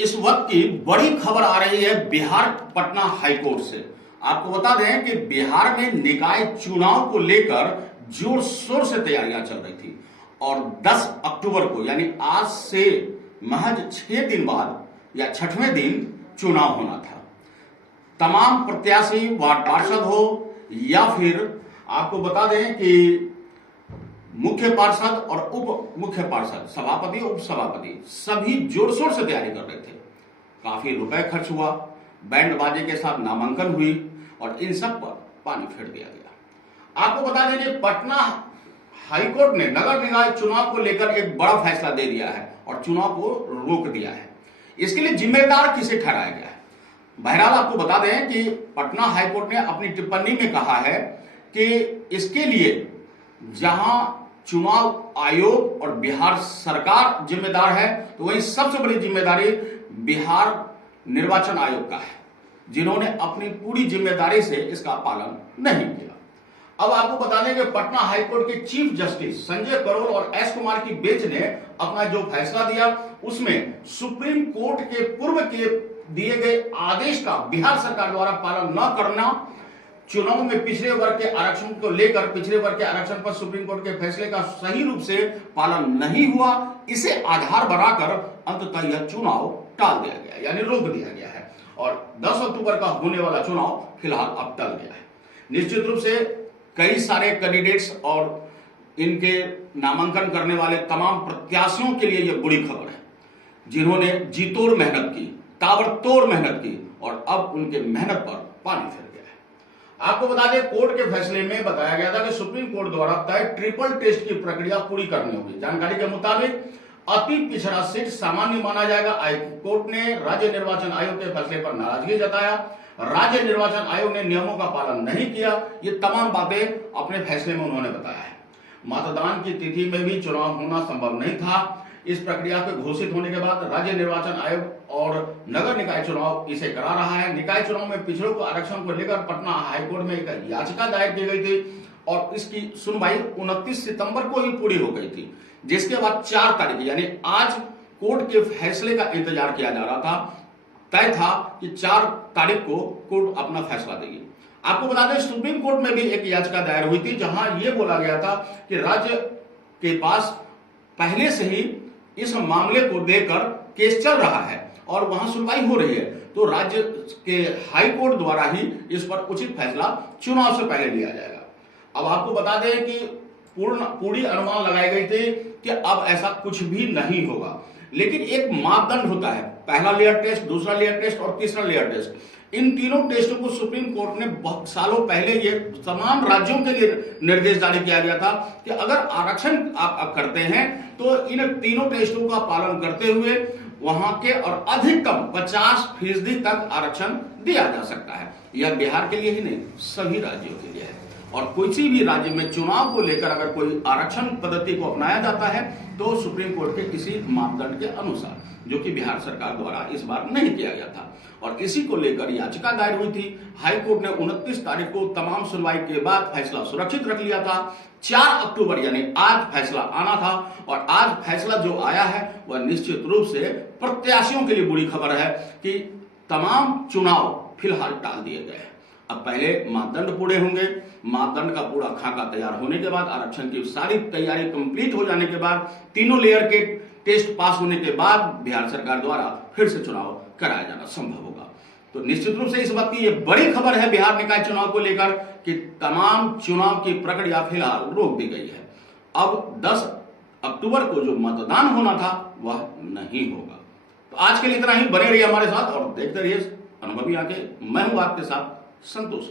इस वक्त की बड़ी खबर आ रही है बिहार पटना हाईकोर्ट से। आपको बता दें कि बिहार में निकाय चुनाव को लेकर जोर शोर से तैयारियां चल रही थी और 10 अक्टूबर को यानी आज से महज 6 दिन बाद या 6वें दिन चुनाव होना था। तमाम प्रत्याशी वार्ड पार्षद हो या फिर आपको बता दें कि मुख्य पार्षद और उप मुख्य पार्षद, सभापति उप सभापति, सभी जोर शोर से तैयारी कर रहे थे। काफी रुपए खर्च हुआ, बैंड बाजे के साथ नामांकन हुई और इन सब पर पानी फेर दिया गया। आपको बता दें कि पटना हाईकोर्ट ने नगर निकाय चुनाव को लेकर एक बड़ा फैसला दे दिया है और चुनाव को रोक दिया है। इसके लिए जिम्मेदार किसे ठहराया गया है? बहरहाल आपको बता दें कि पटना हाईकोर्ट ने अपनी टिप्पणी में कहा है कि इसके लिए जहां चुनाव आयोग और बिहार सरकार जिम्मेदार है, तो वहीं सबसे बड़ी जिम्मेदारी बिहार निर्वाचन आयोग का है, जिन्होंने अपनी पूरी जिम्मेदारी से इसका पालन नहीं किया। अब आपको बता दें कि पटना हाईकोर्ट के चीफ जस्टिस संजय करोल और एस कुमार की बेंच ने अपना जो फैसला दिया उसमें सुप्रीम कोर्ट के पूर्व के दिए गए आदेश का बिहार सरकार द्वारा पालन न करना, चुनाव में पिछड़े वर्ग के आरक्षण को लेकर पिछड़े वर्ग के आरक्षण पर सुप्रीम कोर्ट के फैसले का सही रूप से पालन नहीं हुआ, इसे आधार बनाकर अंततः यह चुनाव टाल दिया गया यानी रोक दिया गया है और 10 अक्टूबर का होने वाला चुनाव फिलहाल अब टल गया है। निश्चित रूप से कई सारे कैंडिडेट्स और इनके नामांकन करने वाले तमाम प्रत्याशियों के लिए यह बुरी खबर है, जिन्होंने जीतोड़ मेहनत की, ताबड़तोड़ मेहनत की और अब उनके मेहनत पर पानी फिर गया है। आपको बता दें, कोर्ट के फैसले में बताया गया था कि सुप्रीम कोर्ट द्वारा तय ट्रिपल टेस्ट की प्रक्रिया पूरी करनी होगी। जानकारी के मुताबिक अति पिछड़ा सीट सामान्य माना जाएगा। कोर्ट ने राज्य निर्वाचन आयोग के फैसले पर नाराजगी जताया। राज्य निर्वाचन आयोग ने नियमों का पालन नहीं किया। ये तमाम बातें अपने फैसले में उन्होंने बताया है। मतदान की तिथि में भी चुनाव होना संभव नहीं था। इस प्रक्रिया के घोषित होने के बाद राज्य निर्वाचन आयोग और नगर निकाय चुनाव इसे करा रहा है। निकाय चुनाव में पिछड़ों को आरक्षण को लेकर पटना हाईकोर्ट में एक याचिका दायर की गई थी और इसकी सुनवाई 29 सितंबर को ही पूरी हो गई थी, जिसके बाद 4 तारीख यानी आज कोर्ट के फैसले का इंतजार किया जा रहा था। तय था कि 4 तारीख को कोर्ट अपना फैसला देगी। आपको बता दें, सुप्रीम कोर्ट में भी एक याचिका दायर हुई थी जहां यह बोला गया था कि राज्य के पास पहले से ही इस मामले को लेकर केस चल रहा है और वहां सुनवाई हो रही है, तो राज्य के हाई कोर्ट द्वारा ही इस पर उचित फैसला चुनाव से पहले लिया जाएगा। अब आपको बता दें कि पूरी अनुमान लगाई गई थी कि अब ऐसा कुछ भी नहीं होगा, लेकिन एक मापदंड होता है, पहला लेयर टेस्ट, दूसरा लेयर टेस्ट और तीसरा लेयर टेस्ट। इन तीनों टेस्टों को सुप्रीम कोर्ट ने बहुत सालों पहले ये तमाम राज्यों के लिए निर्देश जारी किया गया था कि अगर आरक्षण आप करते हैं तो इन तीनों टेस्टों का पालन करते हुए वहां के और अधिकतम 50% तक आरक्षण दिया जा सकता है। यह बिहार के लिए ही नहीं, सभी राज्यों के लिए है और किसी भी राज्य में चुनाव को लेकर अगर कोई आरक्षण पद्धति को अपनाया जाता है तो सुप्रीम कोर्ट के किसी मापदंड के अनुसार, जो कि बिहार सरकार द्वारा इस बार नहीं किया गया था और इसी को लेकर याचिका दायर हुई थी। हाई कोर्ट ने 29 तारीख को तमाम सुनवाई के बाद फैसला सुरक्षित रख लिया था। 4 अक्टूबर यानी आज फैसला आना था और आज फैसला जो आया है वह निश्चित रूप से प्रत्याशियों के लिए बुरी खबर है कि तमाम चुनाव फिलहाल टाल दिए गए हैं। अब पहले मापदंड पूरे होंगे, मापदंड का पूरा खाका तैयार होने के बाद, आरक्षण की सारी तैयारी कंप्लीट हो जाने के बाद, तीनों लेयर के टेस्ट पास होने के बाद बिहार सरकार द्वारा फिर से चुनाव कराया जाना संभव होगा। तो निश्चित रूप से इस बात की यह बड़ी खबर है बिहार निकाय चुनाव को लेकर कि तमाम चुनाव की प्रक्रिया फिलहाल रोक दी गई है। अब 10 अक्टूबर को जो मतदान होना था वह नहीं होगा। तो आज के लिए इतना ही। बने रहिए हमारे साथ और देखते रहिए अनुभवी आंखें। मैं हूं आपके साथ संतोष।